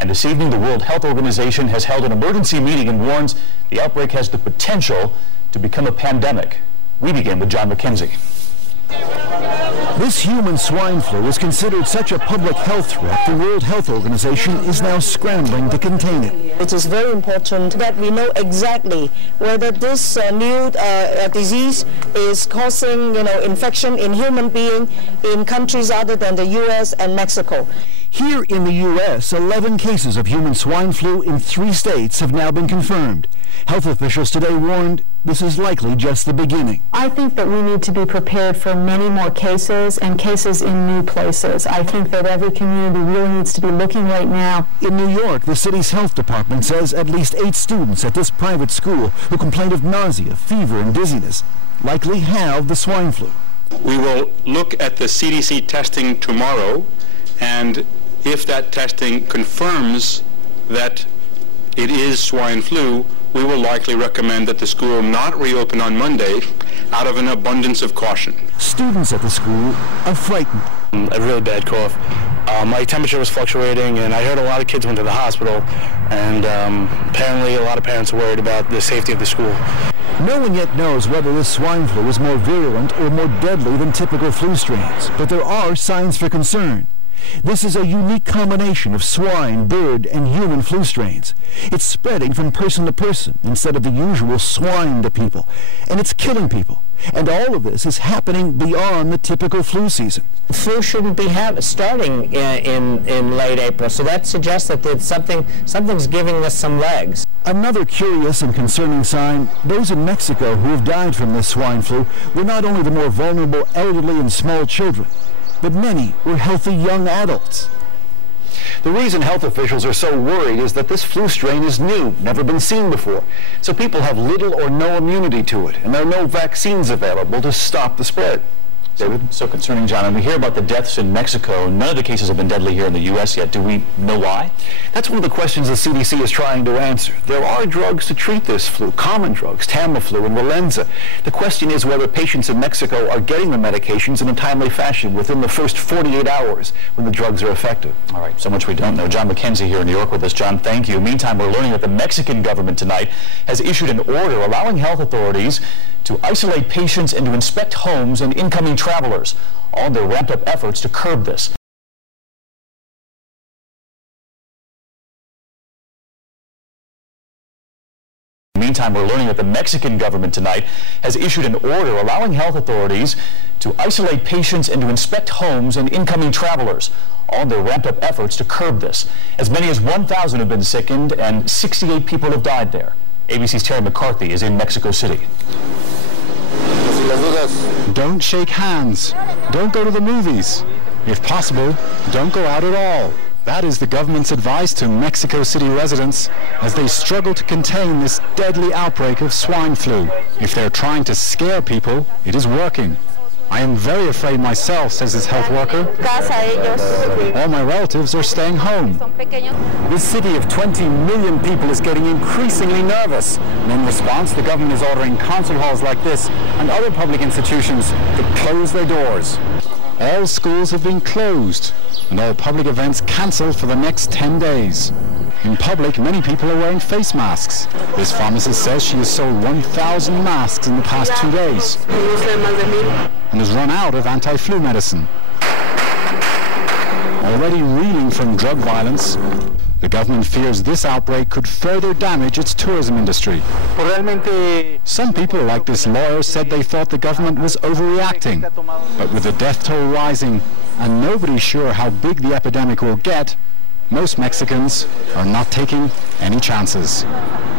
And this evening, the World Health Organization has held an emergency meeting and warns the outbreak has the potential to become a pandemic. We begin with John McKenzie. This human swine flu is considered such a public health threat, the World Health Organization is now scrambling to contain it. It is very important that we know exactly whether this new disease is causing, infection in human beings in countries other than the U.S. and Mexico. Here in the U.S., 11 cases of human swine flu in 3 states have now been confirmed. Health officials today warned this is likely just the beginning. I think that we need to be prepared for many more cases and cases in new places. I think that every community really needs to be looking right now. In New York, the city's health department says at least 8 students at this private school who complained of nausea, fever, and dizziness likely have the swine flu. We will look at the CDC testing tomorrow, and if that testing confirms that it is swine flu, we will likely recommend that the school not reopen on Monday out of an abundance of caution. Students at the school are frightened. A really bad cough. My temperature was fluctuating, and I heard a lot of kids went to the hospital, and apparently a lot of parents are worried about the safety of the school. No one yet knows whether this swine flu is more virulent or more deadly than typical flu strains, but there are signs for concern. This is a unique combination of swine, bird, and human flu strains. It's spreading from person to person instead of the usual swine to people, and it's killing people. And all of this is happening beyond the typical flu season. Flu shouldn't be starting in late April, so that suggests that something's giving us some legs. Another curious and concerning sign, those in Mexico who have died from this swine flu were not only the more vulnerable elderly and small children, but many were healthy young adults. The reason health officials are so worried is that this flu strain is new, never been seen before. So people have little or no immunity to it, and there are no vaccines available to stop the spread. David? So concerning, John, and we hear about the deaths in Mexico. None of the cases have been deadly here in the U.S. yet. Do we know why? That's one of the questions the CDC is trying to answer. There are drugs to treat this flu, common drugs, Tamiflu and Relenza. The question is whether patients in Mexico are getting the medications in a timely fashion within the first 48 hours when the drugs are effective. All right, so much we don't know. John McKenzie here in New York with us. John, thank you. Meantime, we're learning that the Mexican government tonight has issued an order allowing health authorities to isolate patients and to inspect homes and incoming travelers, all in their ramped-up efforts to curb this. Meantime, we're learning that the Mexican government tonight has issued an order allowing health authorities to isolate patients and to inspect homes and incoming travelers, all in their ramped-up efforts to curb this. As many as 1,000 have been sickened and 68 people have died there. ABC's Terry McCarthy is in Mexico City. Don't shake hands. Don't go to the movies. If possible, don't go out at all. That is the government's advice to Mexico City residents as they struggle to contain this deadly outbreak of swine flu. If they're trying to scare people, it is working. I am very afraid myself, says this health worker. All my relatives are staying home. This city of 20 million people is getting increasingly nervous. And in response, the government is ordering concert halls like this and other public institutions to close their doors. All schools have been closed and all public events cancelled for the next 10 days. In public, many people are wearing face masks. This pharmacist says she has sold 1,000 masks in the past 2 days and has run out of anti-flu medicine. Already reeling from drug violence, the government fears this outbreak could further damage its tourism industry. Some people, like this lawyer, said they thought the government was overreacting. But with the death toll rising and nobody sure how big the epidemic will get, most Mexicans are not taking any chances.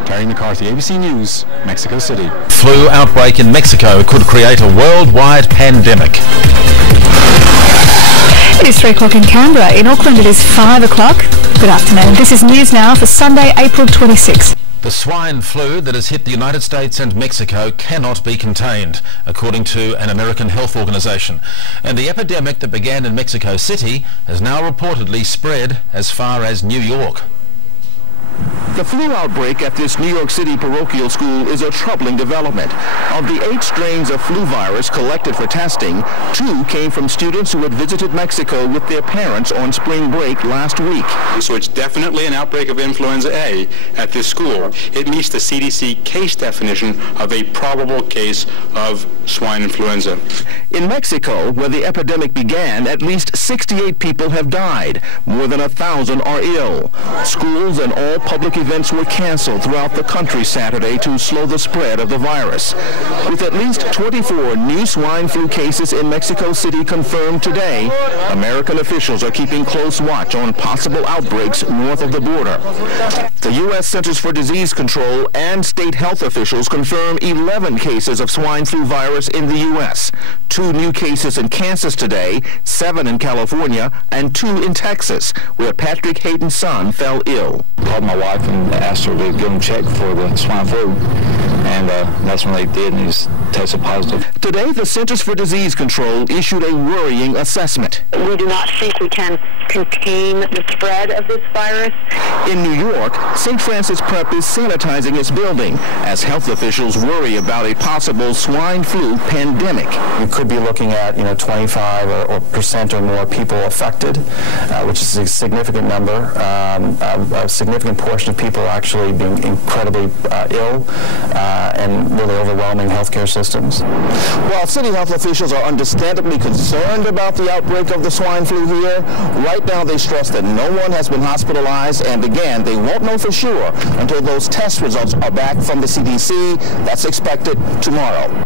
Terry McCarthy, ABC News, Mexico City. Flu outbreak in Mexico could create a worldwide pandemic. It is 3 o'clock in Canberra. In Auckland it is 5 o'clock. Good afternoon. This is News Now for Sunday, April 26. The swine flu that has hit the United States and Mexico cannot be contained, according to an American health organization. And the epidemic that began in Mexico City has now reportedly spread as far as New York. The flu outbreak at this New York City parochial school is a troubling development. Of the 8 strains of flu virus collected for testing, 2 came from students who had visited Mexico with their parents on spring break last week. So it's definitely an outbreak of influenza A at this school. It meets the CDC case definition of a probable case of swine influenza. In Mexico, where the epidemic began, at least 68 people have died. More than 1,000 are ill. Schools and all public events were canceled throughout the country Saturday to slow the spread of the virus. With at least 24 new swine flu cases in Mexico City confirmed today, American officials are keeping close watch on possible outbreaks north of the border. The U.S. Centers for Disease Control and state health officials confirm 11 cases of swine flu virus in the U.S. 2 new cases in Kansas today, 7 in California, and 2 in Texas, where Patrick Hayden's son fell ill. I called my wife and asked her to give him a check for the swine flu, and that's when they did, and he just tested positive. Today, the Centers for Disease Control issued a worrying assessment. We do not think we can contain the spread of this virus. In New York, St. Francis Prep is sanitizing its building as health officials worry about a possible swine flu pandemic. We could be looking at 25% or more people affected, which is a significant number. A significant portion of people actually being incredibly ill and really overwhelming healthcare systems. While city health officials are understandably concerned about the outbreak of the swine flu here, right now they stress that no one has been hospitalized, and again, they won't know for sure until those test results are back from the CDC. That's expected tomorrow.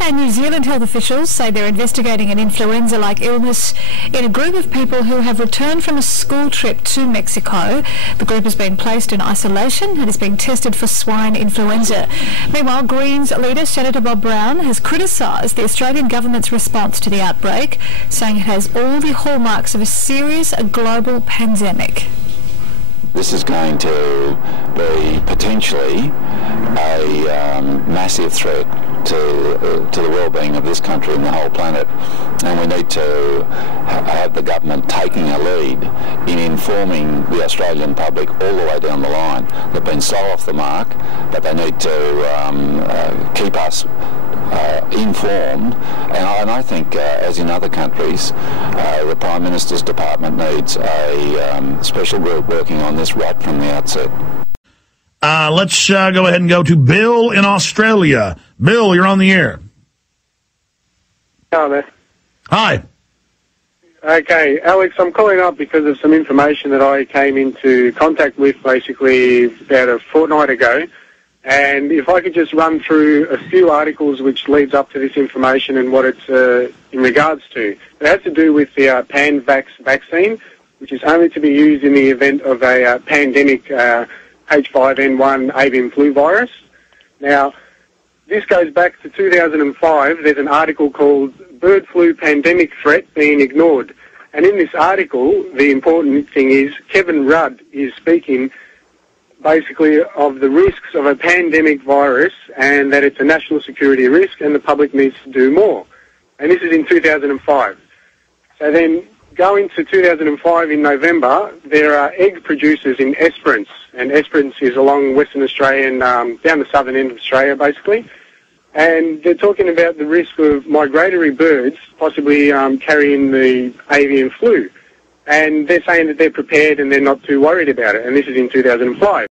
And New Zealand health officials say they're investigating an influenza-like illness in a group of people who have returned from a school trip to Mexico. The group has been placed in isolation and is being tested for swine influenza. Meanwhile, Greens leader Senator Bob Brown has criticised the Australian government's response to the outbreak, saying it has all the hallmarks of a serious global pandemic. This is going to be potentially a massive threat to the well-being of this country and the whole planet, and we need to have the government taking a lead in informing the Australian public all the way down the line. They've been so off the mark, but they need to keep us informed, and I think as in other countries, the Prime Minister's Department needs a special group working on this right from the outset. Let's go ahead and go to Bill in Australia. Bill, you're on the air. Hello there. Hi. Okay, Alex, I'm calling up because of some information that I came into contact with basically about a fortnight ago. And if I could just run through a few articles which leads up to this information and what it's in regards to. It has to do with the Panvax vaccine, which is only to be used in the event of a pandemic H5N1 avian flu virus. Now, this goes back to 2005. There's an article called Bird Flu Pandemic Threat Being Ignored. And in this article, the important thing is Kevin Rudd is speaking basically of the risks of a pandemic virus and that it's a national security risk and the public needs to do more. And this is in 2005. So then going to 2005 in November, there are egg producers in Esperance, and Esperance is along Western Australia and down the southern end of Australia basically. And they're talking about the risk of migratory birds possibly carrying the avian flu. And they're saying that they're prepared and they're not too worried about it. And this is in 2005.